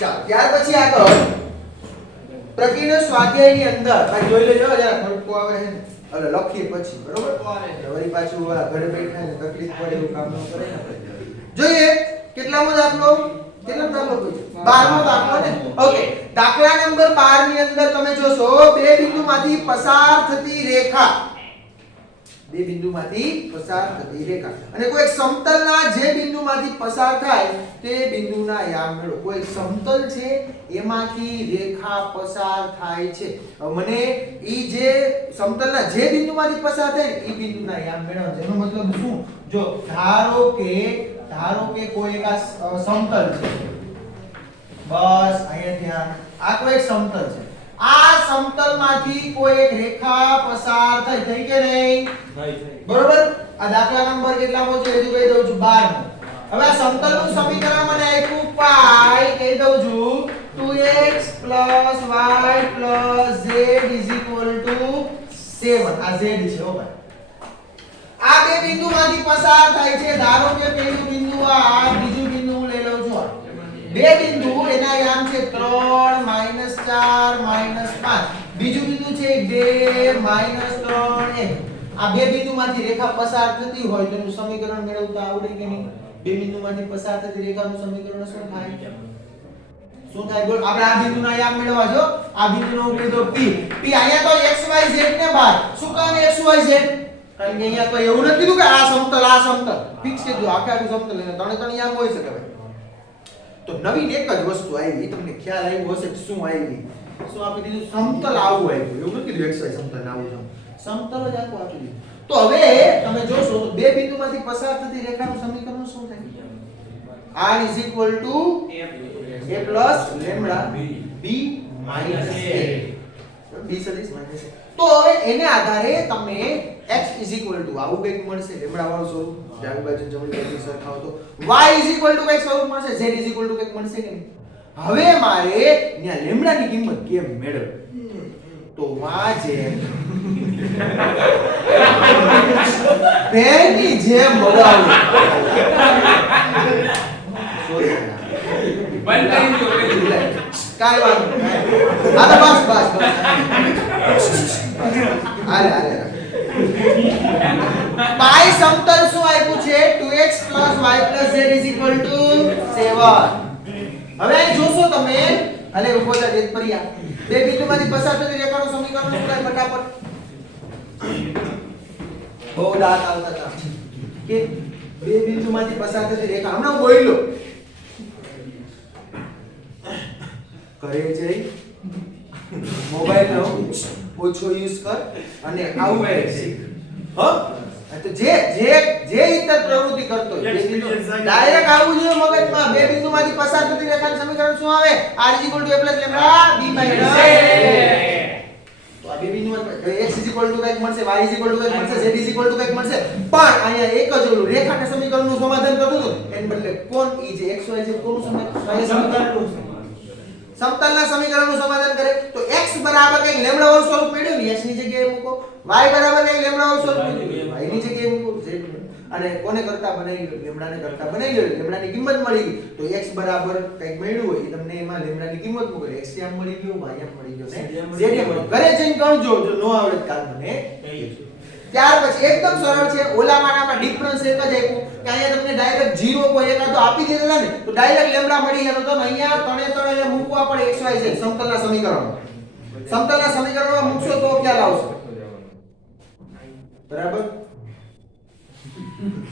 ચાલો ત્યાર પછી આગળ પ્રકીર્ણ સ્વાધ્યાયની અંદર ભાઈ જોઈ લેજો જરા ખડકો આવે છે ને એટલે લખીએ પછી બરોબર વળી પાછું ઘરે બેઠા ને તકલીફ પડે એવું કામ ન કરે ને આપણે જોઈએ કેટલામો દાખલો કેટલામો દાખલો પૂછ્યો 12મો દાખલો ને ઓકે દાખલા નંબર 12 ની અંદર તમે જોશો બે બિંદુમાંથી પસાર થતી રેખા બે બિંદુમાંથી પસાર થતી રેખા અને કોઈ સમતલના જે બિંદુમાંથી પસાર થાય તે બિંદુના યામ મેળવો કોઈ સમતલ છે એમાંથી રેખા પસાર થાય છે મને ઈ જે સમતલના જે બિંદુમાંથી પસાર થાય ને ઈ બિંદુના યામ મેળવો એનો મતલબ શું જો ધારો કે કોઈ એક આ સમતલ છે બસ અહીંયા ધ્યાન આ કોઈ એક સમતલ છે આ સમતલમાંથી કોઈ એક રેખા પસાર થઈ કે નહીં બરોબર આ દાખલા નંબર કેટલામો છે હજુ કહી દઉં છું 12મો હવે આ સમતલનું સમીકરણ મને આપ્યું પાઈ કહી દઉં છું 2x y z 7 આ z છે હો ભાઈ આ બે બિંદુમાંથી પસાર થાય છે ધારો કે પહેલું બિંદુ આ બીજું બિંદુ હું લઈ લઉં છું બે બિંદુ એના યામ છે 3 4 5 બીજું બિંદુ છે 2 3 1 આ બે બિંદુમાંથી રેખા પસાર થતી હોય તો એનું સમીકરણ મેળવતા આવડે કે નહીં બે બિંદુમાંથી પસાર થતી રેખાનું સમીકરણ શું થાય બોલ આપણે આ બિંદુના યામ મેળવવા જો આ બિંદુનો લીધો p અહીંયા તો x y z ને બાર શું કામ x y z કારણ કે અહીંયા તો એવું નથી કીધું કે આ સમતલ ફિક્સ છે જો આખા સમતલ એને ત્રણે યામ હોઈ શકે ભાઈ તો નવીન એક જ વસ્તુ આવી તમને ખ્યાલ આવ્યો હશે કે શું આવી શું આપી દીધું સમતલ આવું આવ્યું એવું નથી કીધું xy સમતલ આવું છે સમતલ જ આખું આપી દીધું તો હવે તમે જોશો તો બે બિંદુમાંથી પસાર થતી રેખાનું સમીકરણ શું થાય r a plus lambda b minus a b સદિશ minus a તો હવે એને આધારે તમને x આવું કંઈક મળશે લેમ્બડા વાળું સ્વરૂપ ડાબી બાજુ જમણી બાજુ સરખાવો તો y કંઈક સ્વરૂપ મળશે z કંઈક મળશે કે નહીં હવે મારે અહીંયા લેમ્બડાની કિંમત કેમ મેળવવી તો વાજે પેની જેમ બગાડવું સોરી બંધ કરી દો કાઈ વાત નહીં આ બસ આલે પાઈ સમતલ શું આપ્યું છે 2x y z 7 હવે અહીં જોશો તમે અલે ઉભો થા દેખ પરિયા બે બિંદુમાંથી પસાર થતી રેખાનું સમીકરણ શું થાય ફટાફટ બહુ દાંત આવતા હતા કે બે બિંદુમાંથી પસાર થતી રેખા હમણાં હું બોલ્યો કરે છે મોબાઈલ નો ઓછો યુઝ કર અને આવું શીખ હો તો જે ઇતર પ્રવૃત્તિ કરતો ડાયરેક્ટ આવું જોઈએ મગજમાં બે બિંદુમાંથી પસાર થતી રેખાનું સમીકરણ શું આવે r a + λ b - તો આ બે બિંદુમાં x કંઈક મળશે y કંઈક મળશે z કંઈક મળશે પણ અહીંયા એક જ ઓલું રેખાના સમીકરણનું સમાધાન કરતું હતું એન બદલે કોણ ઈ જે x y z કોનું સમીકરણ સમતલના સમીકરણનું સમાધાન કરે તો x બરાબર કંઈક લેમ્બડા વાળું સ્વરૂપ મેળવ્યું ને x ની જગ્યાએ મૂકો y બરાબર કંઈક લેમ્બડા વાળું સ્વરૂપ મેળવ્યું y ની જગ્યાએ મૂકો z અને કોને કરતા બનાવી લો લેમ્બડાને કરતા બનાવી લો લેમ્બડાની કિંમત મળી ગઈ તો x બરાબર કંઈક મેળવ્યું હોય એ તમને એમાં લેમ્બડાની કિંમત મૂકો x આમ મળી ગયો y આમ મળી ગયો ને z આમ મળી ઘરે જઈને ગણજો જો નો આવડે કાલ મને કહેજો ત્યાર પછી એકદમ સરળ છે ઓલામાં આમાં ડિફરન્સ એક જ આપ્યું કે અહીંયા તમને ડાયરેક્ટ 0 કોઈ એક તો આપી દીધેલા ને તો ડાયરેક્ટ લેમ્બડા મળી ગયા તો અહીંયા ત્રણે મૂકવા પડે x y z સમતલના સમીકરણમાં મૂકશો તો ખ્યાલ આવશે બરાબર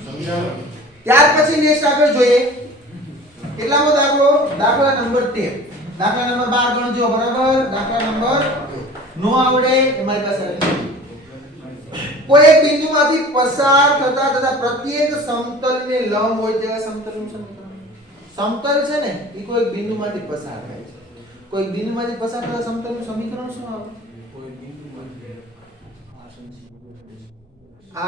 સમજાવો ત્યાર પછી નેક્સ્ટ આગળ જોઈએ કેટલામો દાખલો દાખલા નંબર 13 દાખલા નંબર 12 ગણજો બરાબર દાખલા નંબર નો આવડે તમારી પાસે કોઈ એક બિંદુમાંથી પસાર થતા પ્રત્યેક સમતલને લંબ હોય તેવા સમતલનું સમીકરણ સમતલ છે ને એ કોઈ બિંદુમાંથી પસાર થાય છે કોઈ બિંદુમાંથી પસાર થતા સમતલનું સમીકરણ શું આવે કોઈ બિંદુમાંથી r -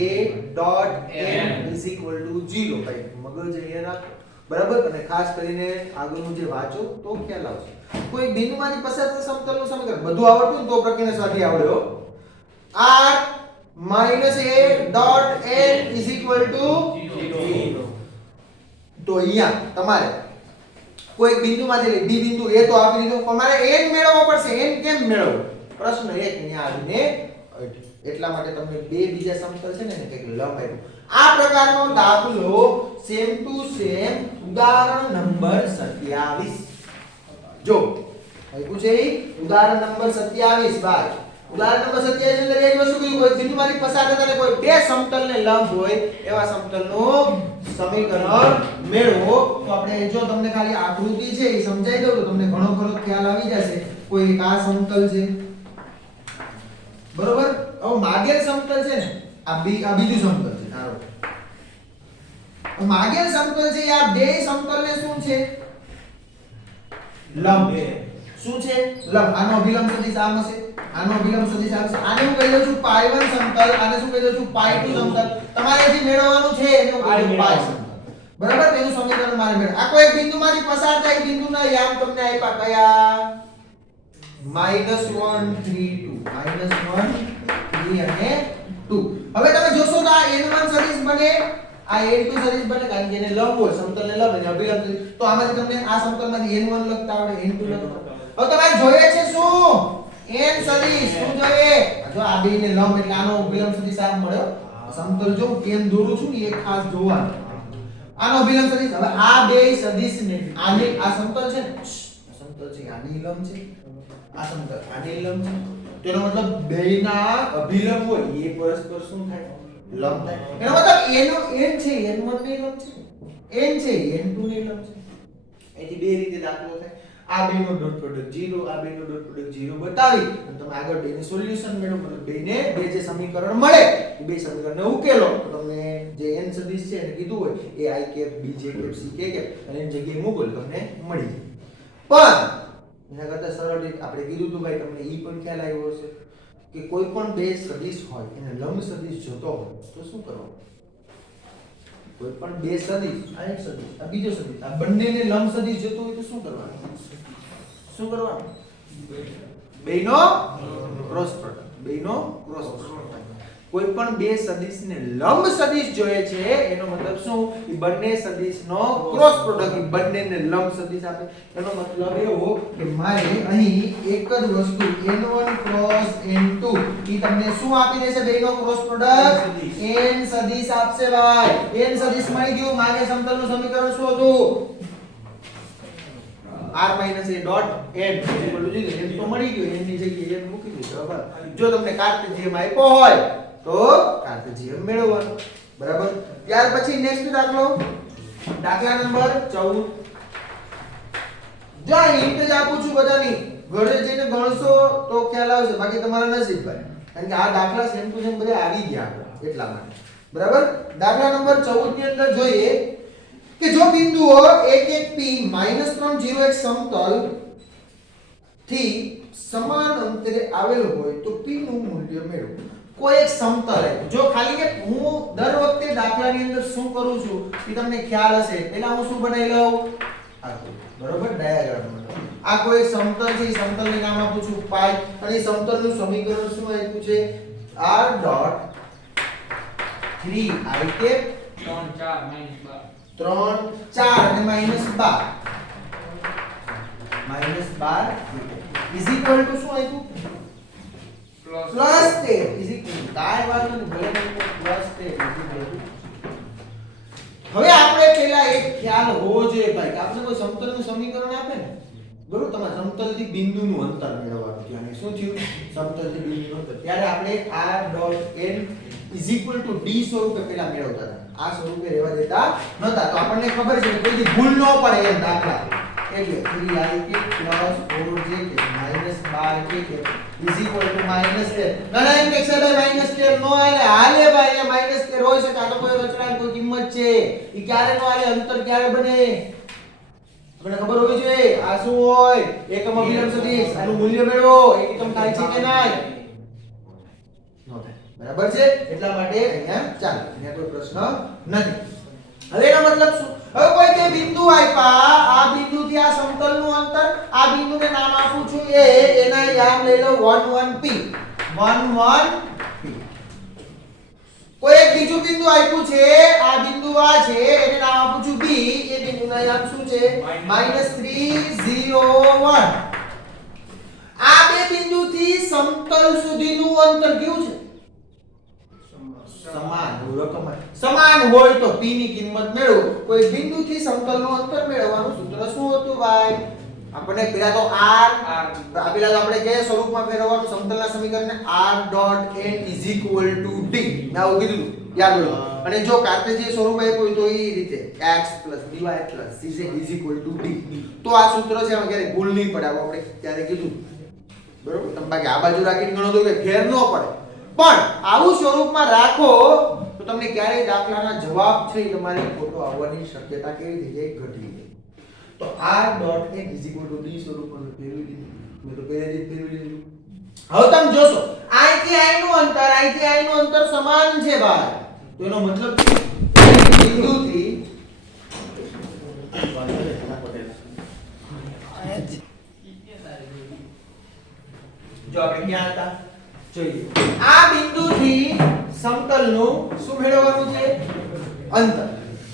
a.n = 0 ભાઈ મગજ અહીંયા રાખો બરાબર અને ખાસ કરીને આગળનું જે વાંચો તો ખ્યાલ આવશે કોઈ બિંદુમાંથી પસાર થતા સમતલનું સમીકરણ બધું આવડતું તો પ્રકરણને સ્વાધ્યાય આવડે હો r - a.n = 0 તો અહીંયા તમારે કોઈ એક બિંદુમાંથી લઈ બી બિંદુ એ તો આપી દીધો પણ મારે n મેળવવો પડશે n કેમ મેળવવો પ્રશ્ન એક અહીંયા આવીને એટલા માટે તમને બે બીજા સમતલ છે ને કંઈક લંબ આપ્યું આ પ્રકારનો દાખલો સેમ ટુ સેમ ઉદાહરણ નંબર 27 જો આપ્યું છે ઉદાહરણ નંબર 27 બાદ ઉદાહરણ નંબર 27 અંદર એક વસ્તુ કીધું કોઈ બિંદુમાંથી પસાર થતા કોઈ બે સમતલને લંબ હોય એવા સમતલનું સમીકરણ મેળવો તો આપણે જો તમને ખાલી આકૃતિ છે એ સમજાઈ દઉં તો તમને ઘણો ખરો ખ્યાલ આવી જશે કોઈ એક આ સમતલ છે બરોબર હવે માગેલ સમતલ છે ને આ બીજું સમતલ છે ધારો માગેલ સમતલ છે આ બે સમતલને શું છે લંબ શું છે લંબ આનો અભિલંબ સદિશ આમ હશે આનો અભિલંબ સદિશ આમ છે આને હું કહી દઉં છું π1 સમતલ આને શું કહી દઉં છું π2 સમતલ તમારે જે મેળવવાનું છે એને હું કહી દઉં π સમતલ બરાબર તેનું સમીકરણ મારે મેળવ આ કોઈ એક બિંદુમાંથી પસાર થાય બિંદુના યામ તમને આપ્યા કયા -1 3 2 -1 3 અને 2 હવે તમે જોશો તો આ n1 સદિશ બને આ n2 સદિશ બને કારણ કે એને લંબ હોય સમતલને લંબ અને અભિલંબ સદિશ તો આમાંથી તમને આ સમતલમાંથી n1 લખતા આવડે n2 લખતા હવે તમારે જોઈએ છે શું n સદિશ શું જોઈએ જો આ બેને લંબ એટલે આનો અભિલંબ સદિશ આમ મળ્યો સમતલ જો કેમ દોરું છું ને એ ખાસ જોવાનું આનો અભિલંબ સદિશ હવે આ બે સદિશને આને આ સમતલ છે ને સમતલ છે આની લંબ છે આ સમતલ આની લંબ છે તેનો મતલબ બેયના અભિલંબ હોય એ પરસ્પર શું થાય લંબ થાય એનો મતલબ એનો n છે n1 ને લંબ છે n છે n2 ને લંબ છે એથી બે રીતે દાખલો થાય આ બેનો ડોટ પ્રોડક્ટ 0 આ બેનો ડોટ પ્રોડક્ટ 0 બતાવી અને તમે આગળ બેને સોલ્યુશન મેળવો મતલબ બેને બે જે સમીકરણ મળે એ બે સમીકરણને ઉકેલો તો તમને જે n સદિશ છે એને કીધું હોય એ i cap b j cap c k cap અને એની જગ્યાએ મૂકો તમને મળી જાય પણ એના કરતા સરળ રીત આપણે કીધું હતું ભાઈ તમને ઈ પણ ખ્યાલ આવ્યો હશે કે કોઈ પણ બે સદિશ હોય એને લંબ સદિશ જોતો હોય તો શું કરવાનું કોઈ પણ બે સદિશ આ એક સદિશ આ બીજો સદિશ આ બંનેને લંબ સદિશ જોતો હોય તો શું કરવાનું બેનો ક્રોસ પ્રોડક્ટ કોઈ પણ બે સદિશને લંબ સદિશ જોઈએ છે એનો મતલબ શું એ બંને સદિશનો ક્રોસ પ્રોડક્ટ એ બંનેને લંબ સદિશ આપે એનો મતલબ એવો કે મારે અહીં એક જ વસ્તુ n1 ક્રોસ n2 ઈ તમને શું આપી દેશે બેનો ક્રોસ પ્રોડક્ટ n સદિશ આપશે ભાઈ n સદિશ મળી ગયું માગે સમતલનું સમીકરણ શું હતું r - a dot n n તો મળી ગયું n ની જગ્યાએ n મૂકી દીધું બરાબર જો તમને કાર્ટેશિયન આપ્યો હોય તો કાર્ટેશિયન મેળવવાનું બરાબર ત્યાર પછી નેક્સ્ટ દાખલો દાખલા નંબર 14 જો હિન્ટ જ આપું છું બધાની ઘરે જઈને ગણશો તો ખ્યાલ આવશે બાકી તમારા નસીબ ભાઈ કારણ કે આ દાખલા સેમ ટુ સેમ બધા આવી ગયા એટલા માટે બરાબર દાખલા નંબર 14 ની અંદર જોઈએ કે જો બિંદુઓ 1 1 p -3 0 1 સમતલ થી સમાન અંતરે આવેલ હોય તો p નું મૂલ્ય મેળવો કોઈ એક સમતલ છે જો ખાલી કે હું દર વખતે દાખલાની અંદર શું કરું છું એ તમને ખ્યાલ હશે પહેલા હું શું બનાવી લઉં આ બરોબર ડાયાગ્રામ આ કોઈ સમતલ છે સમતલનું નામ આપું છું પાઈ અને સમતલનું સમીકરણ શું આપ્યું છે r ડોટ 3 i કેપ 3 4 અને -12 ઇઝ ઇક્વલ ટુ શું આપ્યું પ્લસ 10 ઇઝ ઇક્વલ કાય વાળો ને ભલે પ્લસ 10 ઇઝ ઇક્વલ ટુ હવે આપણે પહેલા એક ખ્યાલ હોવો જોઈએ ભાઈ કે આપણે કોઈ સમતલનું સમીકરણ આપે ને બરોબર તમારે સમતલથી બિંદુનું અંતર મેળવવાનું છે અને શું થયું સમતલથી બિંદુનું અંતર ત્યારે આપણે r dot n is equal two d સ્વરૂપે પહેલા મેળવતા હતા આ સ્વરૂપે રહેવા દેતા નહોતા તો આપણને ખબર છે કે કોઈ ભૂલ ન પડે એમ દાખલા એટલે 3i કે પ્લસ 4j કે -12k કે ઇઝ ઇક્વલ ટુ -10 ઘણા એમ કે છે ભાઈ -10 નો હાલે ભાઈ એ -10 હોય છે કાં તો કોઈ રચનાની કોઈ કિંમત છે ઈ ક્યારે નો હાલે અંતર ક્યારે બને તમને ખબર હોવી જોઈએ આ શું હોય એકમ અભિલંબ સદિશ આનું મૂલ્ય મેળવો એકમ થાય છે કે નહીં નો થાય બરાબર છે એટલા માટે અહીંયા ચાલો અહીંયા કોઈ પ્રશ્ન નથી હવે એનો મતલબ શું હવે કોઈ કે બિંદુ આપ્યા આ બિંદુથી આ સમતલનું અંતર આ બિંદુને નામ આપું છું a એના યામ લઈ લો 1 1 p 1 1 p કોઈ એક બીજું બિંદુ આપ્યું છે, આ બિંદુ આ છે, એને નામ આપું છું B. એ બિંદુનું નામ શું છે? -3 0 1. આ બે બિંદુથી સમતલ સુધીનું અંતર કેવું છે? સમાન હોય તો p ની કિંમત મેળવો. કોઈ બિંદુથી સમતલનું અંતર મેળવવાનું સૂત્ર શું હતું ભાઈ? આપણે પેલા તો r પેલા તો આપણે કે સ્વરૂપમાં ફેરવવાનું સમતલના સમીકરણને r.n = d. ના આવું કીધું યાદ રાખો. અને જો કાર્ટેશિયન સ્વરૂપ આપ્યું હોય તો એ રીતે x + dy + cz = d. તો આ સૂત્ર છે એમાં ક્યારે ભૂલ નહીં પડે. આપણે ત્યારે કીધું બરોબર. તમે બાકી આ બાજુ રાખીને ગણો તો કે ફેર ન પડે. પણ આવું સ્વરૂપમાં રાખો તો તમને ક્યારેય દાખલાના જવાબ છે તમારી ખોટો આવવાની શક્યતા કેવી થઈ જાય? ઘટી જાય. તો r.n = d સ્વરૂપમાં ફેરવી દીધું. મેં તો પહેલેથી જ ફેરવી દીધું. હવે તમે જોશો અહીંથી અહીંનું અંતર સમાન છે ભાઈ. તો એનો મતલબ બિંદુથી જો આપણે ક્યાં હતા જોઈએ. આ બિંદુથી સમતલનું શું મેળવવાનું છે? અંતર.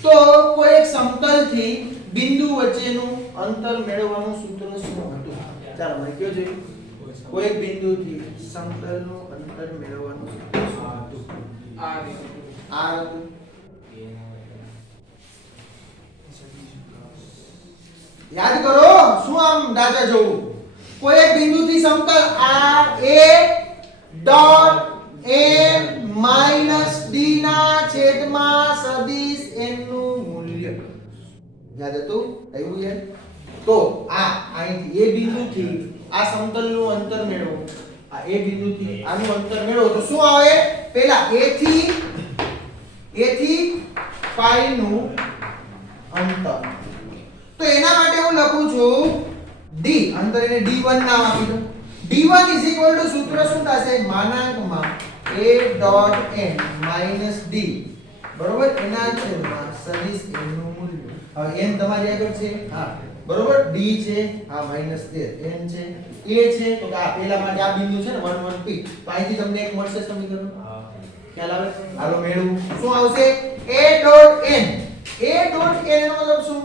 તો કોઈ એક સમતલથી બિંદુ વચ્ચેનું અંતર મેળવવાનું સૂત્ર શું હતું? ચાલો મને કયો જોઈએ. કોઈ એક બિંદુથી સમતલનું અંતર મેળવવાનું સૂત્ર શું હતું? આ હતું. યાદ કરો શું આમ દાદા જોવું. કોઈ એક બિંદુથી સમતલ આ a ડોટ n - d ના છેદમાં સદિશ n નું મૂલ્ય. યાદ હતું? આવ્યું યાદ? તો આ અહીંથી એ બિંદુથી આ સમતલનું અંતર મેળવો. આ એ બિંદુથી આનું અંતર મેળવો તો શું આવે? પહેલા a થી pi નું અંતર. તો એના માટે હું લખું છું d. અંતર એને d1 નામ આપી દો. d1 = સૂત્ર શું થશે? માનાંકમાં a.n - d બરોબર. એના છેદમાં સદિશ n નું મૂલ્ય. હવે n તમારી આગળ છે. હા બરોબર. d છે. હા -13. n છે. a છે તો આ પહેલા માટે આ બિંદુ છે ને 1 1 p. તો અહીંથી તમને એક મળશે સમીકરણ. ખ્યાલ આવે? હાલો મેળવું. શું આવશે? a.n. એનો મતલબ શું?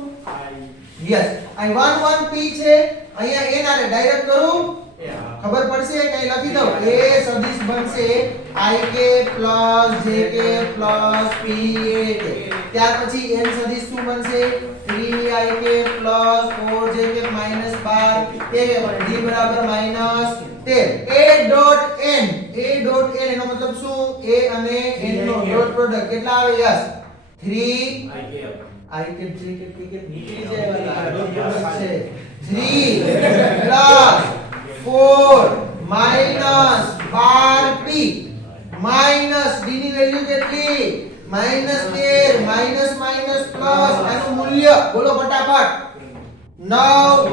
યસ. અહીં 1 1 p છે. અહીંયા n આને ડાયરેક્ટ કરું ખબર પડશે કે અહીં લખી દઉં. a સદિશ બનશે ik + jk + pak. ત્યાર પછી n સદિશ શું બનશે? 3ik + 4jk - 12 d બરાબર -13. a.n એનો મતલબ શું? a અને n નો ડોટ પ્રોડક્ટ કેટલા આવે? યસ 3 ik jk pk નીકળી જાય ડોટ પ્રોડક્ટ છે 3 + 4 -12p માઈનસ d ની વેલ્યુ કેટલી? -13 માઈનસ પ્લસ એનું મૂલ્ય બોલો ફટાફટ 9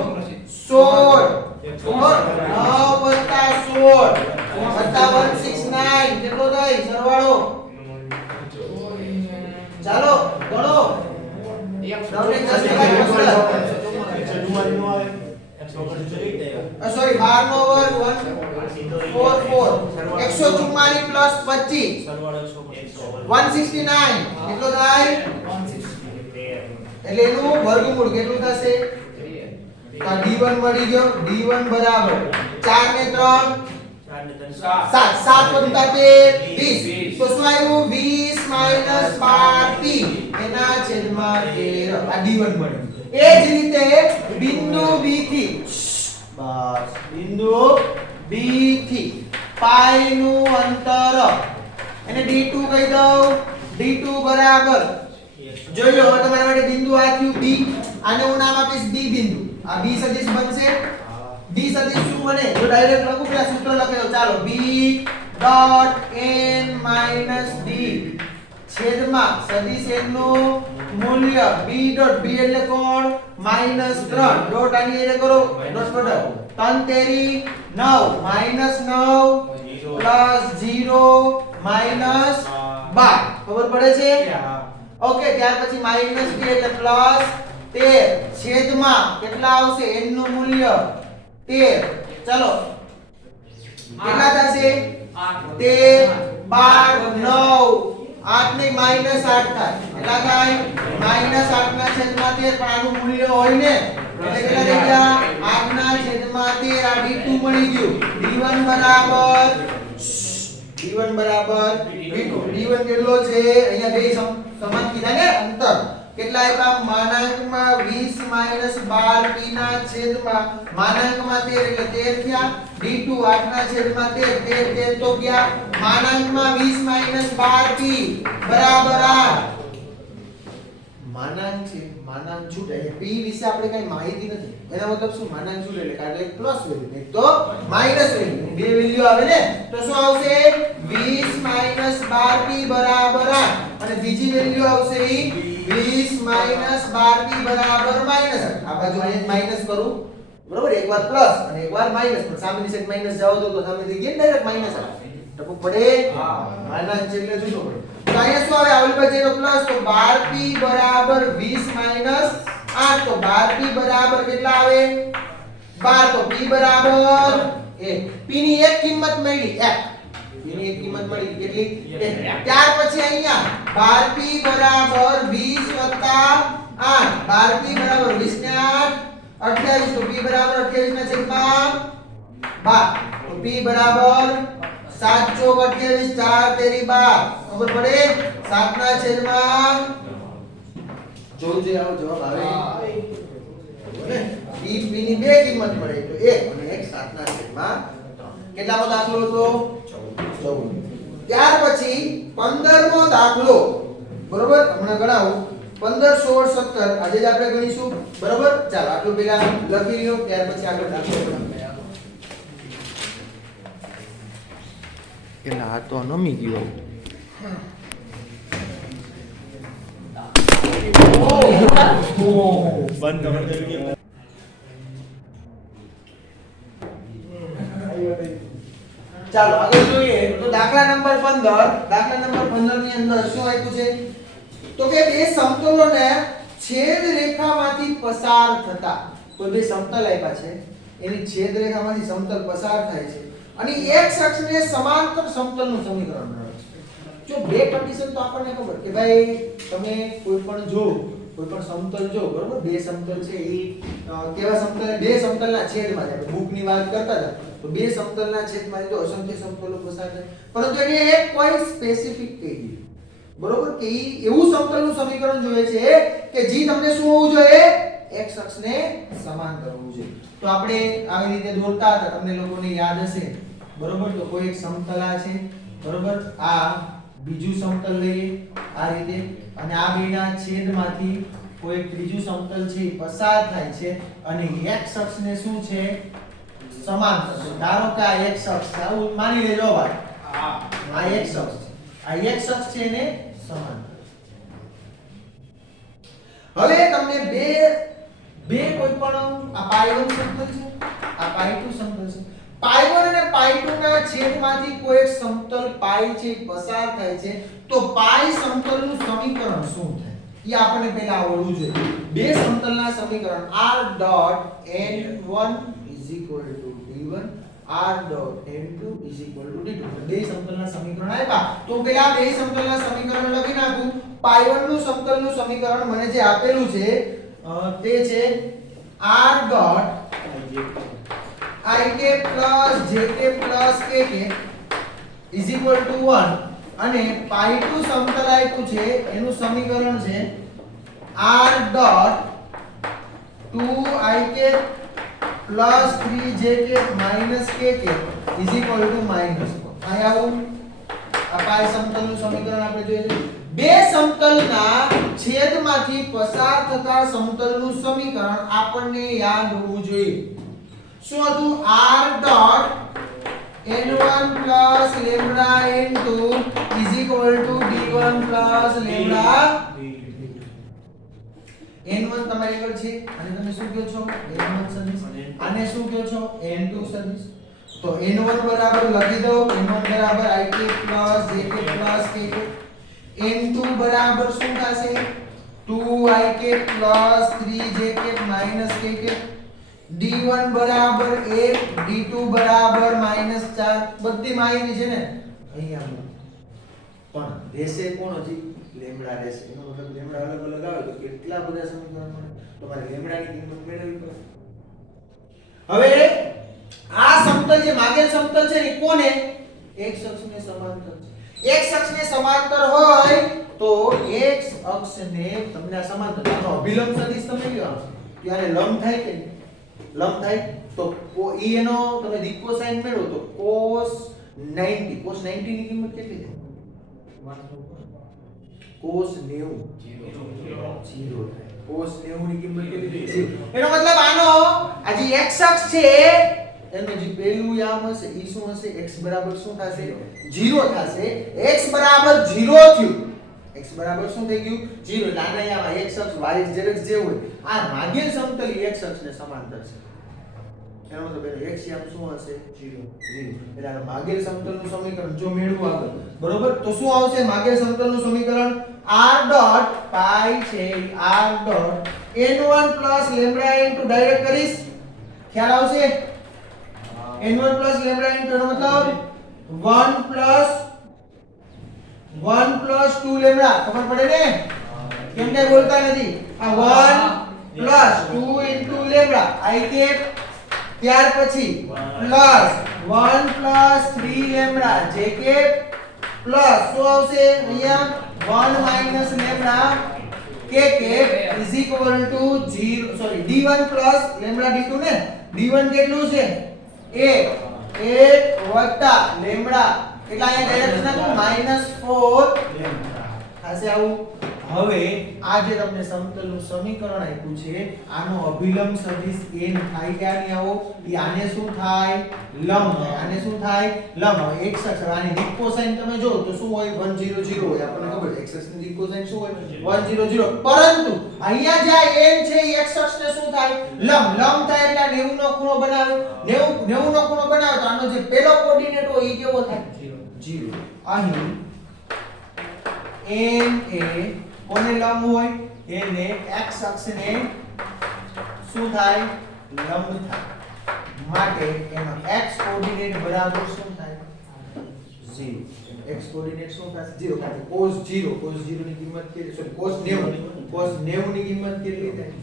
16 9 + 16 + 169 કેટલો થાય સરવાળો? ચાલો ગણો. 9 ને 10 સોરી 12 નો વર્ગ 144 144 પ્લસ 25 169 કેટલો થાય? એટલે એનું વર્ગમૂળ કેટલું થશે? આ d1 મળી ગયો. d1 બરાબર 4 ને 3 7 7 + 13 20. તો શું આવ્યું? 20 - 12p એના છેદમાં 13. આ d1 મળ્યું. એ જ રીતે બિંદુ B થી બસ બિંદુ B થી પાઈ નું અંતર એને d2 કહી દઉં. d2 બરાબર જોઈ લો. હવે તમારા માટે બિંદુ આ થયું B. આને હું નામ આપીશ B બિંદુ. આ B સદિશ બનશે. B સદિશ શું બને? જો ડાયરેક્ટ લખું કે સૂત્ર લખી દો. ચાલો b.n - d છેદમાં સદિશ n નું મૂલ્ય b ડોટ b એટલે કોણ? -3 ડોટ આની એટલે કરો ડોટ પ્રોડક્ટ 3 તેરી 9 -9 પ્લસ 0 -12 ખબર પડે છે? ઓકે. ત્યાર પછી માઈનસ k એટલે પ્લસ 13 છેદમાં કેટલા આવશે? n નું મૂલ્ય 13. ચલો કેટલા થશે? 13 12 9 8 ને -8 થાય કેટલા થાય -8 ના છેદમાં 13 પણ આનું મૂલ્ય હોય ને એટલે કેટલા થઈ ગયા 8 ના છેદમાં 13 આ d2 મળી ગયું d1 બરાબર d2 d1 કેટલો છે અહીંયા બે સમાન કીધા ને અંતર કેટલા આપ્યા માનાંકમાં 20 12 p ના છેદમાં માનાંકમાં 13 એટલે 13 થયા d2 8 ના છેદમાં 13 13 તો ગયા માનાંકમાં 20 12 p બરાબર 8 માનાંક છે માનાંક છૂટે p વિશે આપણે કઈ માહિતી નથી એનો મતલબ શું માનાંક છૂટે એટલે કાઢલે પ્લસ વેલ્યુ નહીં તો માઈનસ વેલ્યુ બે વેલ્યુ આવે ને તો શું આવશે 20 12p બરાબર 8 અને બીજી વેલ્યુ આવશે 20 12p બરાબર -8 આ બાજુ અહીંયા માઈનસ કરું બરોબર એકવાર પ્લસ અને એકવાર માઈનસ પણ સામેની સાઈડ માઈનસ જાવ તો સામેથી ગેટ ડાયરેક્ટ માઈનસ આવે ટપક પડે માઈનસ છે એટલે જુદો પડે તો અહીંયા શું આવે આવલી બાજુ એનો પ્લસ તો 12p બરાબર 20 8 તો 12p બરાબર કેટલા આવે 12 તો p બરાબર 1 p ની એક કિંમત મળી 1 p ની એક કિંમત મળી કેટલી 1 ત્યાર પછી અહીંયા 12p બરાબર 20 8 12p બરાબર 20 ને 8 28 તો p બરાબર 28 ના છેદમાં 12 તો p બરાબર 7 ચોક 28 4 તેરી 12 ખબર પડે 7 ના છેદમાં જોજે આવો જવાબ આવે ને p ની બે કિંમત મળે તો 1 અને 1 7 ના છેદમાં કેટલામો દાખલો હતો 14 ત્યાર પછી 15મો દાખલો બરોબર હમણાં ગણાવો 15 16 17 આજે જ આપણે ગણીશું બરોબર ચાલો આટલું પહેલા લખી લ્યો ત્યાર પછી આગળ દાખલો ગણો એલા આ તો નમી ગયો બંધ કર ચાલો આગળ જોઈએ તો દાખલા નંબર 15 ની અંદર શું આપ્યું છે તો કે બે સમતલોને છેદ રેખામાંથી પસાર થતા કોઈ બે સમતલ આપ્યા છે એની છેદ રેખામાંથી સમતલ પસાર થાય છે અને એક અક્ષને સમાંતર સમતલનું સમીકરણ મળે છે જો બે કન્ડિશન તો આપણને ખબર કે ભાઈ તમે કોઈ પણ સમતલ જો બરોબર બે સમતલ છે એ કેવા સમતલ બે સમતલના છેદમાં આપણે બુકની વાત કરતા હતા તો બે સમતલના છેદમાંથી તો અસંખ્ય સમતલો પસાર થાય પરંતુ એને એક કોઈ સ્પેસિફિક કહી દીધું બરોબર કે એવું સમતલનું સમીકરણ જોઈએ છે કે જે તમને શું હોવું જોઈએ x અક્ષને સમાંતર હોવું જોઈએ તો આપણે આવી રીતે દોરતા હતા તમને લોકોને યાદ હશે બરોબર તો કોઈ એક સમતલ આ છે બરોબર આ બીજું સમતલ લઈએ આ રીતે અને આ બેના છેદમાંથી કોઈ ત્રીજું સમતલ છે પસાર થાય છે અને x અક્ષને શું છે સમાંતર છે ધારો કે આ x અક્ષ છે આવું માની લેજો ભાઈ આ x અક્ષ છે આ x અક્ષ છે ને સમાંતર હવે તમને બે કોઈ પણ આ પાઈ 1 સમતલ છે આ પાઈ 2 સમતલ છે પાઈ 1 અને પાઈ 2 ના છેદમાંથી કોઈ એક સમતલ પાઈ છે પસાર થાય છે તો પાઈ સમતલનું સમીકરણ શું થાય એ આપણે પહેલા આવડવું જોઈએ બે સમતલના સમીકરણ r dot n1 d1 r dot n2 d2 બે સમતલના સમીકરણ આપ્યા તો પહેલા બે સમતલના સમીકરણ લખી નાખું પાઈ 1 નું સમતલનું સમીકરણ મને જે આપેલું છે તે છે r dot ik plus jk plus kk is equal to 1 અને પાઈ 2 સમતલ આપ્યું છે એનું સમીકરણ છે r dot 2ik plus 3jk minus kk is equal to minus 1 અહીં આવું આ પાઈ સમતલનું સમીકરણ આપણે જોઈએ બે સમતલના છેદમાંથી પસાર થતા સમતલનું સમીકરણ આપણને યાદ હોવું જોઈએ શું હતું r dot n1 plus lambda n2 is equal to d1 plus lambda n1 તમારી આગળ છે અને તમે શું કહો છો n1 સદિશ આને શું કહો છો n2 સદિશ તો n1 બરાબર લખી દો n1 બરાબર ik plus jk plus kk n2 બરાબર શું થશે 2ik plus 3jk minus kk d1 બરાબર 1 d2 બરાબર -4 બધી માહિતી છે ને અહીંયા પણ રહેશે કોણ હજી લેમ્બડા રહેશે એનો મતલબ લેમ્બડા અલગ અલગ આવે તો કેટલા બધા સમીકરણ મળે તો મારે લેમ્બડાની કિંમત મેળવવી પડે હવે આ સમતલ જે માગેલ સમતલ છે ને કોને x અક્ષને સમાંતર છે x અક્ષને સમાંતર હોય તો x અક્ષને તમને આ સમાંતર આનો અભિલંબ સદિશ તમે લેવાનો ત્યારે લંબ થાય કે લંબ થાય તો ઈ એનો તમે દિક કોસાઇન મેળવો તો cos 90 cos 90 ની કિંમત કેટલી થાય cos 90 0 થાય cos 90 ની કિંમત કેટલી થાય 0 એનો મતલબ આનો આ જે x અક્ષ છે એનો જે પહેલું યામ હશે ઈ શું હશે x બરાબર શું થશે 0 થશે x બરાબર 0 થયું x બરાબર શું થઈ ગયું 0 એટલે આના યામ x અક્ષ y z જે હોય આ માગેલ સમતલ x અક્ષને સમાંતર છે એનો મતલબ એનો x યામ શું હશે 0 એટલે આ માગેલ સમતલનું સમીકરણ જો મેળવું આગળ બરોબર તો શું આવશે માગેલ સમતલનું સમીકરણ r ડોટ પાઈ છે r dot n1 lambda into direct કરીશ ખ્યાલ આવશે n1 લેમ્બડા ઇન્ટુ એનો મતલબ 1 2 લેમ્બડા ખબર પડે ને કેમ કે બોલતા નથી આ 1 2 ઇન્ટુ લેમ્બડા i કેપ ત્યાર પછી plus 1 3 lambda J cap plus શું આવશે અહીંયા 1 minus lambda K cap is equal to 0 sorry d1 plus lambda d2 ને d1 કેટલું છે 1 વત્તા લેમ્બડા એટલે અહીંયા ડાયરેક્ટ નાખો -4 લેમ્બડા થશે આવું હવે આ જે તમને સમતલનું સમીકરણ આપ્યું છે આનો અભિલંબ સદિશ n થાય કે આની આવો ઈ આને શું થાય લંબ થાય આને શું થાય લંબ હવે x અક્ષ આની દિક કોસાઇન તમે જો તો શું હોય 100 હોય આપણને ખબર છે x અક્ષની દિક કોસાઇન શું હોય 100 પરંતુ અહીંયા જે n છે ઈ x અક્ષને શું થાય લંબ થાય એટલે 90 નો ખૂણો બનાવે 90 નો ખૂણો બનાવે તો આનો જે પહેલો કોઓર્ડિનેટ હોય ઈ કેવો થાય 0 અહીં n એ કોને લંબ હોય એને x અક્ષને શું થાય લંબ થાય માટે એનો x કોઓર્ડિનેટ બરાબર શું થાય 0 x કોઓર્ડિનેટ શું થશે 0 કારણ કે cos 0 ની કિંમત કેટલી સોરી cos 90 ની કિંમત કેટલી થાય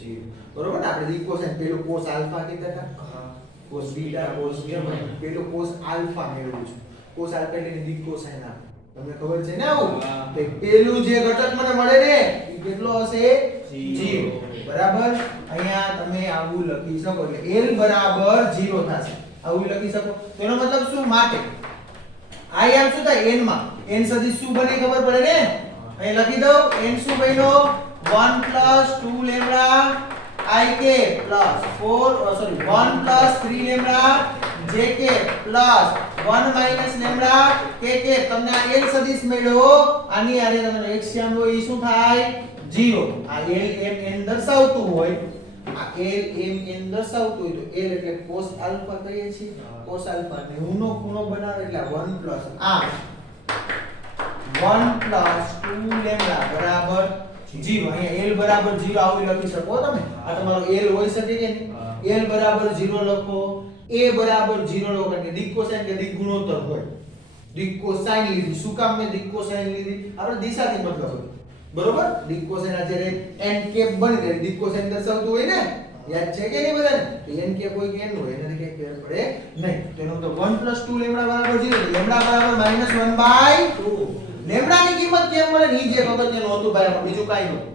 0 બરોબર ને આપણે દી કોસાઇન પેલો cos આલ્ફા કીધા હતા cos બીટા cos ગામા પેલો cos આલ્ફા મેળવ્યું છે cos આલ્ફા એટલે દી કોસાઇન આપે તમને ખબર છે ને આવું તો પેલું જે ઘટક મને મળે ને એ કેટલો હશે 0 બરાબર અહીંયા તમે આવું લખી શકો એટલે l બરાબર 0 થશે આવું લખી શકો તો એનો મતલબ શું માટે આ યામ શું થાય n માં n સદિશ શું બને ખબર પડે ને અહીં લખી દઉં n શું બન્યો 1 2 lambda I k plus 4 sorry 1 plus 3 lambda j k plus 1 minus lambda k k તમને આ l સદિશ મળ્યો આની આરે તમને x શ્યામ લો ઈ શું થાય 0 આ l m n દર્શાવતું હોય આ l m n દર્શાવતું હોય તો l એટલે cos alpha કહીએ છીએ cos alpha 90 નો ખૂણો બનાવે એટલે 1 plus 2 lambda બરાબર 0 અહીંયા l બરાબર 0 આવું લખી શકો તમે આ તમારો l હોઈ શકે કે નહીં l બરાબર 0 લખો a બરાબર 0 લખો કે દિક કોસાઇન કે દિક ગુણોત્તર હોય દિક કોસાઇન લીધી શું કામ મેં દિક કોસાઇન લીધી આપણે દિશાથી મતલબ હતો બરોબર દિક કોસાઇન આ જ્યારે n કેપ બને ત્યારે દિક કોસાઇન દર્શાવતું હોય ને યાદ છે કે નહીં બધાને તો n કેપ હોય કે n હોય એનાથી કઈ ફેર પડે નહીં તો એનો તો 1 2 લેમ્બડા બરાબર 0 લેમ્બડા બરાબર -1/2 લેમ્બડાની કિંમત કેમ મળે ની જે અગત્યનું હતું ભાઈ આપણે બીજું કાઈ નહોતું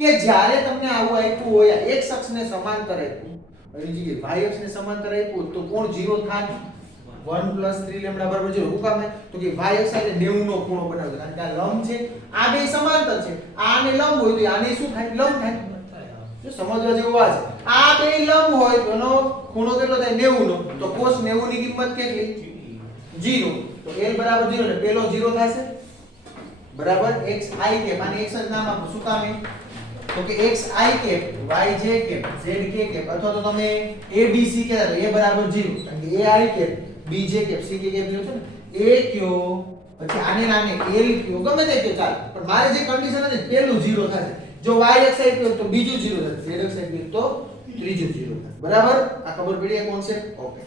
કે જ્યારે તમને આવું આપ્યું હોય x અક્ષને સમાંતર આપ્યું અને જે y અક્ષને સમાંતર આપ્યું તો કોણ 0 થાય 1 + 3 લેમ્બડા બરાબર 0 હું કામ તો કે y અક્ષ સાથે 90 નો ખૂણો બનાવજો કારણ કે આ લંબ છે આ બે સમાંતર છે આને લંબ હોય તો આને શું થાય લંબ થાય જો સમજવા જેવું આ છે આ બે લંબ હોય તો એનો ખૂણો કેટલો થાય 90 નો તો cos 90 ની કિંમત કેટલી 0 તો l બરાબર 0 એટલે પેલો 0 થશે બરાબર x i કેપ આને x જ નામ આપો શું કામ તો કે x i cap y j cap z k cap અથવા તો તમે a b c કહેતા તો a બરાબર 0 કારણ કે a i cap b j cap c k cap લ્યો છો ને a કયો પછી આને નામે l કયો ગમે તે કયો ચાલ પણ મારે જે કન્ડિશન હતી પહેલું 0 થશે જો y x i કયો તો બીજું 0 થશે z x i કયો તો ત્રીજું 0 થશે બરાબર આ ખબર પડી આ કોન્સેપ્ટ ઓકે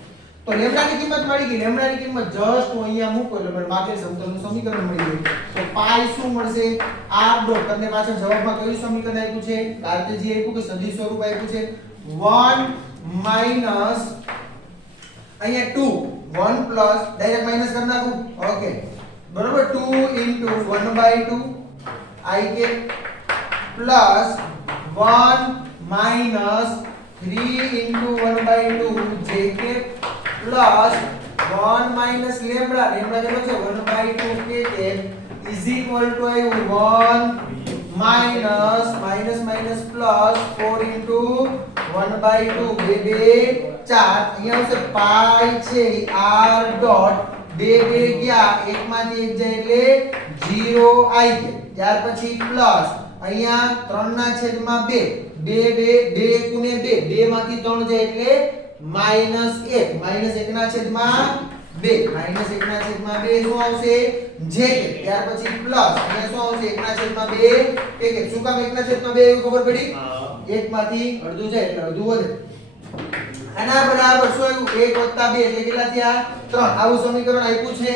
તો લેમ્ડાની કિંમત મળી ગઈ. લેમ્ડાની કિંમત જસ્ટ હું અહીંયા મૂકો એટલે મને માગેલ સમતલનું સમીકરણ મળી ગયું. તો પાઈ શું મળશે? r dot. તમને પાછળ જવાબમાં કયું સમીકરણ આપ્યું છે? કાર્ટેશિયન આપ્યું કે સદિશ સ્વરૂપ આપ્યું છે? 1 માઈનસ અહીંયા 2 1 પ્લસ ડાયરેક્ટ માઈનસ કરી નાખું. ઓકે બરોબર. 2 into 1/2 i કે પ્લસ 1 માઈનસ 3 into 1/2 j કે પ્લસ 1 માઈનસ લેમ્ડા. લેમ્ડા કેટલો છે? 1/2 કે is equal two 1 minus minus minus plus 4 into 1/2 બે 4. અહીંયા આવશે પાઈ છે r ડોટ બે ગયા એકમાંથી એક જાય એટલે 0 આવી ગયા. ત્યાર પછી પ્લસ અહીંયા 3 ના છેદમાં 2 2 2 2 2 માંથી 3 જાય એટલે -1 -1 ના છેદમાં 2 -1 ના છેદમાં 2 શું આવશે? જે ત્યાર પછી પ્લસ અહીંયા શું આવશે? 1 ના છેદમાં 2 કે શું કામ 1 ના છેદમાં 2 એવું ખબર પડી? 1 માંથી અડધું જાય એટલે અડધું વધે. આના બરાબર શું આવ્યું? 1 + 2 એટલે કેટલા થયા? 3. આવું સમીકરણ આપ્યું છે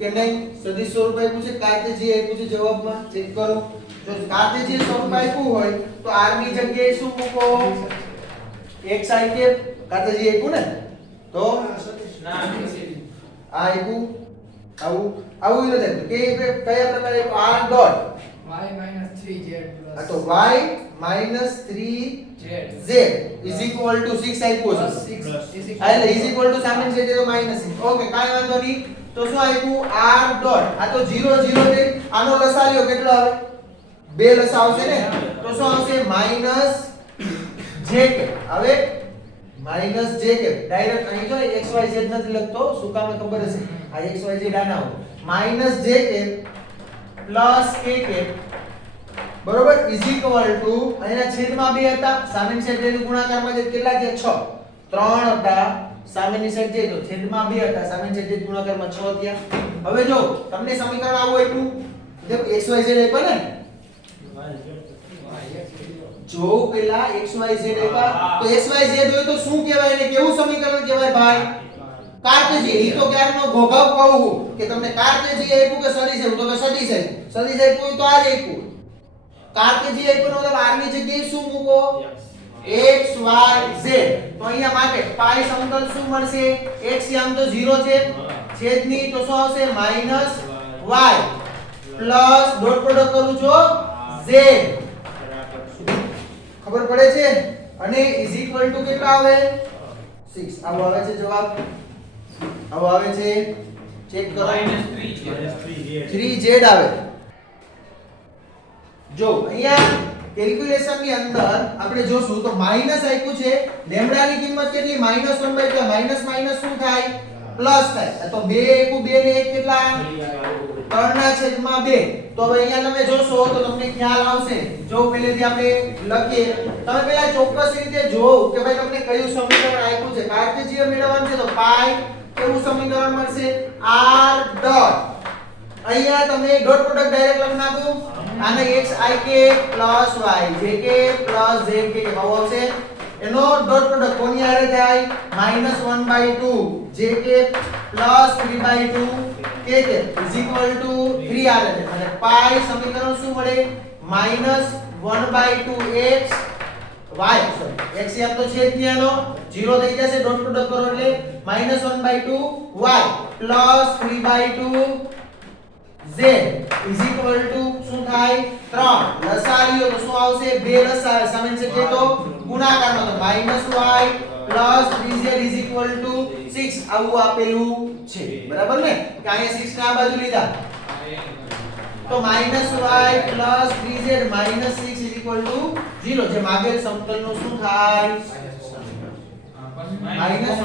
કે નહીં? સદિશ સ્વરૂપ આપ્યું છે, કાર્ટેશિયન આપ્યું છે. જવાબમાં ચેક કરો. જો કાર્ટેશિયન સ્વરૂપ આપ્યું હોય તો r ની જગ્યાએ શું મૂકો? x i કે કાર્ટેશિયન આપ્યું ને તો ના આ આપ્યું આવું આવું નથી કે કયા પ્રકારે r ડોટ y - 3z આ તો y - 3z is equal two 6 આપ્યું છે. એટલે ઇઝ ઇક્વલ ટુ સામેલ છે તો માઈનસ. ઓકે કાઈ વાંધો નહીં. તો શું આપ્યું? r ડોટ આ તો 0 0 છે. આનો લસા લ્યો કેટલો આવે? 2 લસા આવશે ને. તો શું આવશે? માઈનસ j કે હવે માઈનસ j કે ડાયરેક્ટ અહીં જો xyz નથી લખતો. શું કામ ખબર હશે? આ xyz આના હોય. માઈનસ j કે પ્લસ k કે બરોબર ઇઝ ઇક્વલ ટુ અહીંના છેદમાં 2 હતા. સામેની સાઈડ જઈને ગુણાકારમાં જે કેટલા થયા? 6 3 હતા. સામેની સાઈડ જઈ તો છેદમાં 2 હતા. સામેની સાઈડ જઈને ગુણાકારમાં 6 થયા. હવે જો તમને સમીકરણ આવું આપ્યું જે xyz આપ્યા ને જો પેલા xyz આપ્યા તો xyz હોય તો શું કહેવાય? એને કેવું સમીકરણ કહેવાય ભાઈ? કાર્ટેશિયન. ઈ તો ક્યારનો ભોગાવ કહું કે તમને કાર્ટેશિયન આપ્યું કે સદિશ આપ્યું? તો કે સદિશ આપ્યું. સદિશ આપ્યું તો આ જ આપ્યું. કાર્ટેશિયન આપ્યું મતલબ r ની જગ્યાએ શું મૂકો? x y z. તો અહીંયા માટે પાઈ સમતલ શું મળશે? x આમ તો 0 છે છેદની તો શું આવશે? -y પ્લસ ડોટ પ્રોડક્ટ કરું છો z. ખબર પડે છે? અને ઇઝ ઇક્વલ ટુ કેટલા આવે? 6. આવો આવે છે જવાબ. આવો આવે છે. ચેક કરો. -3z આવે. જો અહીંયા કેલ્ક્યુલેશન ની અંદર આપણે જોશું તો માઈનસ આપ્યું છે. લેમ્ડા ની કિંમત કેટલી? -1/2. માઈનસ માઈનસ શું થાય? પ્લસ થાય. તો 2 * 2 ને 1 કેટલા? 3 ના છેદમાં 2. તો હવે અહીંયા તમે જોશો તો તમને ખ્યાલ આવશે. જો પહેલેથી આપણે લખીએ તમે પહેલા ચોક્કસ રીતે જોવો કે ભાઈ તમને કયું સમીકરણ આપ્યું છે. કાર્ટેશિયન મેળવવાનું છે તો પાઈ કેવું સમીકરણ મળશે? r ડોટ અહીંયા તમે ડોટ પ્રોડક્ટ ડાયરેક્ટ લખી નાખો. આને xik plus yjk plus zk ભાવ આવશે. એનો ડોટ પ્રોડક્ટ કોની હારે થાય? -1/2 jk plus 3/2 kk is equal two 3 આવે છે. અને પાઈ સમીકરણ શું મળે? -1/2 x y સોરી x આમ તો છેદ ત્યાંનો 0 થઈ જશે. ડોટ પ્રોડક્ટ કરો એટલે -1/2 y plus 3/2 z is equal two શું થાય? 3. લસા લ્યો તો શું આવશે? 2 લસા આવે. સામે છે તો ગુણાકારમાં તો -y plus 3z is equal two 6. આવું આપેલું છે. બરાબર ને? કે અહીંયા 6 ના બાજુ લીધા તો -y plus 3z -6 is equal to 0. જે માગેલ સમતલનું શું થાય? માઈનસ.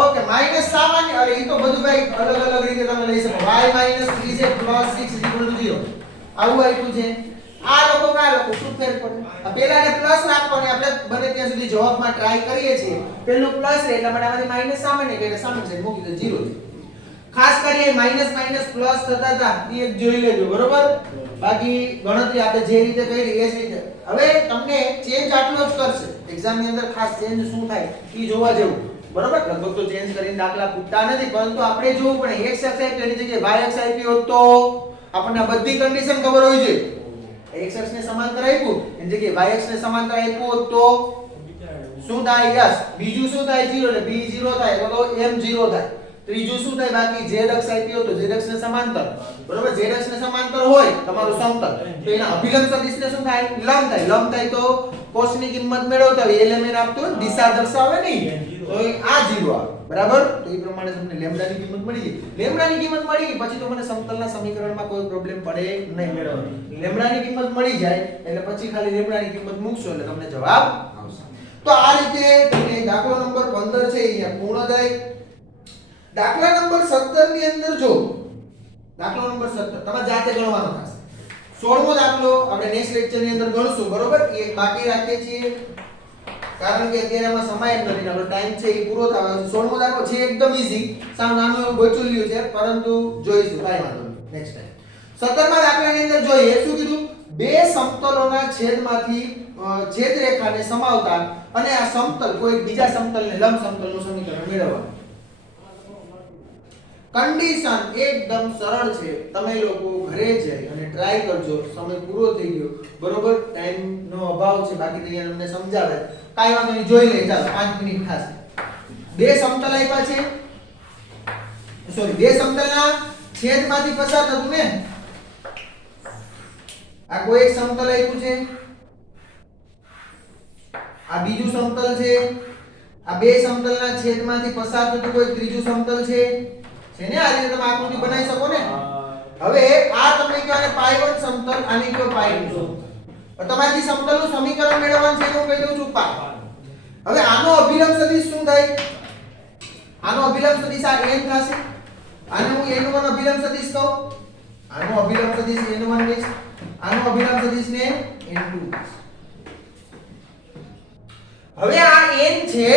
ઓકે માઈનસ સામાન્ય. અરે ઈ તો બધું ભાઈ અલગ અલગ રીતે તમે લઈ શકો. y - 3z + 6 = 0. આવું આપ્યું છે. આ લોકો ના લોકો શું ફેર પડે? આ પેલાને પ્લસ રાખવાની આપણે બને ત્યાં સુધી જવાબમાં ટ્રાય કરીએ છીએ. પેલું પ્લસ રહે એટલા માટે આમાંથી માઈનસ સામાન્ય કે સામાન્ય સાઈડ મૂકી દો 0. ખાસ કરીને માઈનસ માઈનસ પ્લસ થતા હતા એ એક જોઈ લેજો. બરોબર? બાકી ગણતરી આપણે જે રીતે કરી એ જ રીતે. હવે તમને ચેન્જ આટલો જ કરશે. એક્ઝામ ની અંદર ખાસ ચેન્જ શું થાય ઈ જોવા જેવું. બરોબર લગભગ તો ચેન્જ કરીને દાખલા પૂછતા નથી પરંતુ આપણે જોવું પડે x અક્ષ આપ્યો એની જગ્યાએ y અક્ષ આપ્યો હોત તો આપણને આ બધી કન્ડિશન ખબર હોવી જોઈએ x અક્ષને સમાંતર આપ્યું એની જગ્યાએ y અક્ષને સમાંતર આપ્યું હોત તો શું થાય યસ બીજું શું થાય 0 એટલે b 0 થાય તો m 0 થાય ત્રીજું શું થાય બાકી z અક્ષ આપ્યો તો z અક્ષને સમાંતર બરોબર z અક્ષને સમાંતર હોય તમારું સમતલ તો એના અભિલંબ સદિશને શું થાય લંબ થાય તો cos ની કિંમત મેળવતા હોય એલિમેન્ટ આપતો હોય દિશા દર્શાવે નહીં તો આ 0 આવે બરાબર તો એ પ્રમાણે તમને લેમ્બડાની કિંમત મળી ગઈ લેમ્બડાની કિંમત મળી ગઈ પછી તો મને સમતલના સમીકરણમાં કોઈ પ્રોબ્લેમ પડે નહીં મેળવવાની લેમ્બડાની કિંમત મળી જાય એટલે પછી ખાલી લેમ્બડાની કિંમત મૂકશો એટલે તમને જવાબ આવશે તો આ રીતે તમને દાખલો નંબર 15 છે અહીંયા પૂર્ણ થાય દાખલા નંબર 17 ની અંદર જો દાખલો નંબર 17 તમારે જાતે ગણવાનો થશે 16મો દાખલો આપણે નેક્સ્ટ લેક્ચર ની અંદર ગણશું બરોબર એક બાકી રાખીએ છીએ કારણ કે અત્યારે આમાં સમય જ નથી આપણો ટાઈમ છે એ પૂરો થવા છે 16મો દાખલો છે એકદમ ઈઝી સાવ નાનું એવું ગોચુલ્યું છે પરંતુ જોઈશું કાઈ વાંધો નહીં નેક્સ્ટ ટાઈમ 17મા દાખલાની અંદર જોઈએ શું કીધું બે સમતલોના છેદમાંથી છેદ રેખાને સમાવતા અને આ સમતલ કોઈ બીજા સમતલને લંબ સમતલનું સમીકરણ મેળવવાનું કન્ડિશન એકદમ સરળ છે તમે લોકો ઘરે જઈ અને ટ્રાય કરજો સમય પૂરો થઈ ગયો બરોબર ટાઈમ નો અભાવ છે બાકી તો અહીંયા તમને સમજાવે કાઈ વાંધો નહીં જોઈ લે ચાલો 5 મિનિટ ખાસ બે સમતલ આપ્યા છે સોરી બે સમતલના છેદમાંથી પસાર થતું ને આ કોઈ એક સમતલ આપ્યું છે આ બીજું સમતલ છે આ બે સમતલના છેદમાંથી પસાર થતું કોઈ ત્રીજું સમતલ છે ને આ રીતે તમે આકૃતિ બનાવી શકો ને હવે આ તમે કહેવાય પાય1 સમતલ આની કયો પાય2 સમતલ તમારી સમતલનું સમીકરણ મેળવવાનું છે હું કહી દઉં છું પાય હવે આનો અભિલંબ સદિશ શું થાય આનો અભિલંબ સદિશ આ n થશે આને હું n1 અભિલંબ સદિશ કહું આનો અભિલંબ સદિશ n1 છે આનો અભિલંબ સદિશ ને n2 હવે આ n છે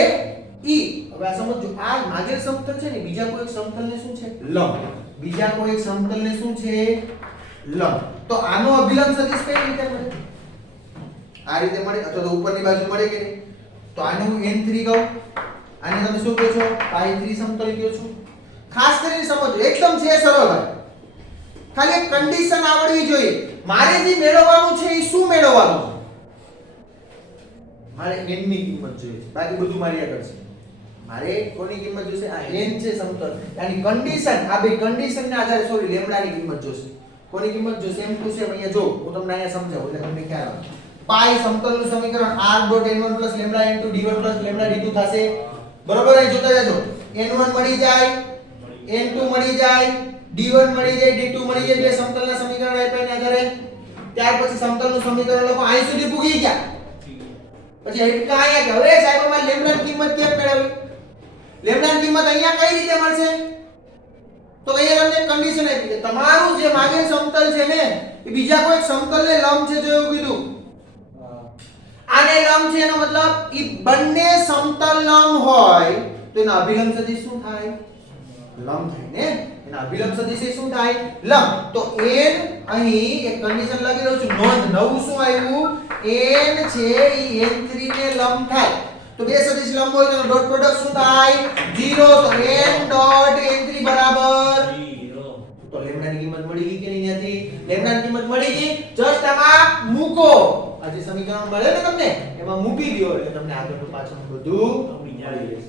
e હવે આ સમજો આ માગેલ સમતલ છે ને બીજા કોઈ એક સમતલને શું છે લંબ બીજા કોઈ એક સમતલને શું છે લંબ તો આનો અભિલંબ સદિશ કઈ રીતે મળે આ રીતે મળે અથવા તો ઉપરની બાજુ મળે કે નહીં તો આને હું n3 કહું આને તમે શું કહો છો π3 સમતલ કહો છો ખાસ કરીને સમજો એકદમ છે સરળ ભાઈ ખાલી એક કન્ડિશન આવડવી જોઈએ મારે જે મેળવવાનું છે એ શું મેળવવાનું છે મારે n ની કિંમત જોઈએ છે બાકી બધું મારી આગળ છે મારે કોની કિંમત જોશે આ n છે સમતલ यानी કન્ડિશન આ બે કન્ડિશનના આધારે સોરી લેમ્બડાની કિંમત જોશે કોની કિંમત જોશે m2 છે અહીંયા જો હું તમને અહીંયા સમજાવું એટલે તમને ખ્યાલ આવે પાઈ સમતલનું સમીકરણ r.n1 λ d1 λ d2 થશે બરોબર અહીં જોતા જાજો n1 મળી જાય n2 મળી જાય d1 મળી જાય d2 મળી જાય બે સમતલના સમીકરણ આપ્યાને આધારે ત્યાર પછી સમતલનું સમીકરણ લખો અહીં સુધી પૂગી ગયા પછી હેડકા આયા કે હવે સાહેબ અમારે લેમ્બડાની કિંમત કેમ મેળવવી લેમ્બડાની કિંમત અહીંયા કઈ રીતે મળશે તો અહીંયા તમને કન્ડિશન આપી છે તમારું જે માગેલ સમતલ છે ને એ બીજા કોઈ સમતલને લંબ છે જો એવું કીધું આને લંબ છે એનો મતલબ ઈ બંને સમતલ લંબ હોય તો એના અભિલંબ સદિશ શું થાય લંબ થાય ને એના અભિલંબ સદિશ શું થાય લંબ તો n અહીં એક કન્ડિશન લખી રહ્યો છું નોંધ નવું શું આવ્યું n છે ઈ n3 ને લંબ થાય તો બે સદિશ લંબ હોય તો ડોટ પ્રોડક્ટ શું થાય 0 તો n ડોટ n3 બરાબર 0 તો લેમ્બડાની કિંમત મળી ગઈ કે નહીં ત્યાંથી લેમ્બડાની કિંમત મળી ગઈ જસ્ટ આમાં મૂકો આ જે સમીકરણ મળે ને તમને એમાં મૂકી દો એટલે તમને આગળનું પાછળનું બધું મળી જશે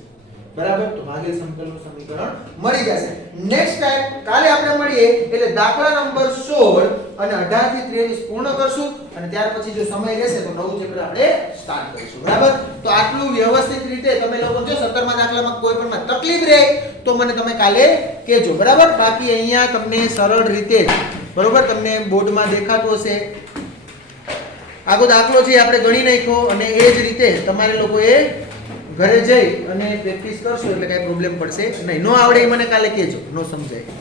બરાબર તો માગેલ સમતલનું સમીકરણ મળી જશે નેક્સ્ટ ટાઈમ કાલે આપણે મળીએ એટલે દાખલા નંબર 16 અને 18 થી 23 પૂર્ણ કરશું અને ત્યાર પછી જો સમય રહેશે તો નવું ચેપ્ટર આપણે સ્ટાર્ટ કરીશું બરાબર તો આટલું વ્યવસ્થિત રીતે તમે લોકો જો 17મા દાખલામાં કોઈ પણ તકલીફ રહે તો મને તમે કાલે કહેજો બરાબર બાકી અહીંયા તમને સરળ રીતે બરાબર તમને બોર્ડમાં દેખાતું હશે આગો દાખલો છે આપણે ગણી નાખ્યો અને એ જ રીતે તમારે લોકોએ ઘરે જઈ અને પ્રેક્ટિસ કરશો એટલે કઈ પ્રોબ્લેમ પડશે નહીં નો આવડે એ મને કાલે કહેજો નો સમજાય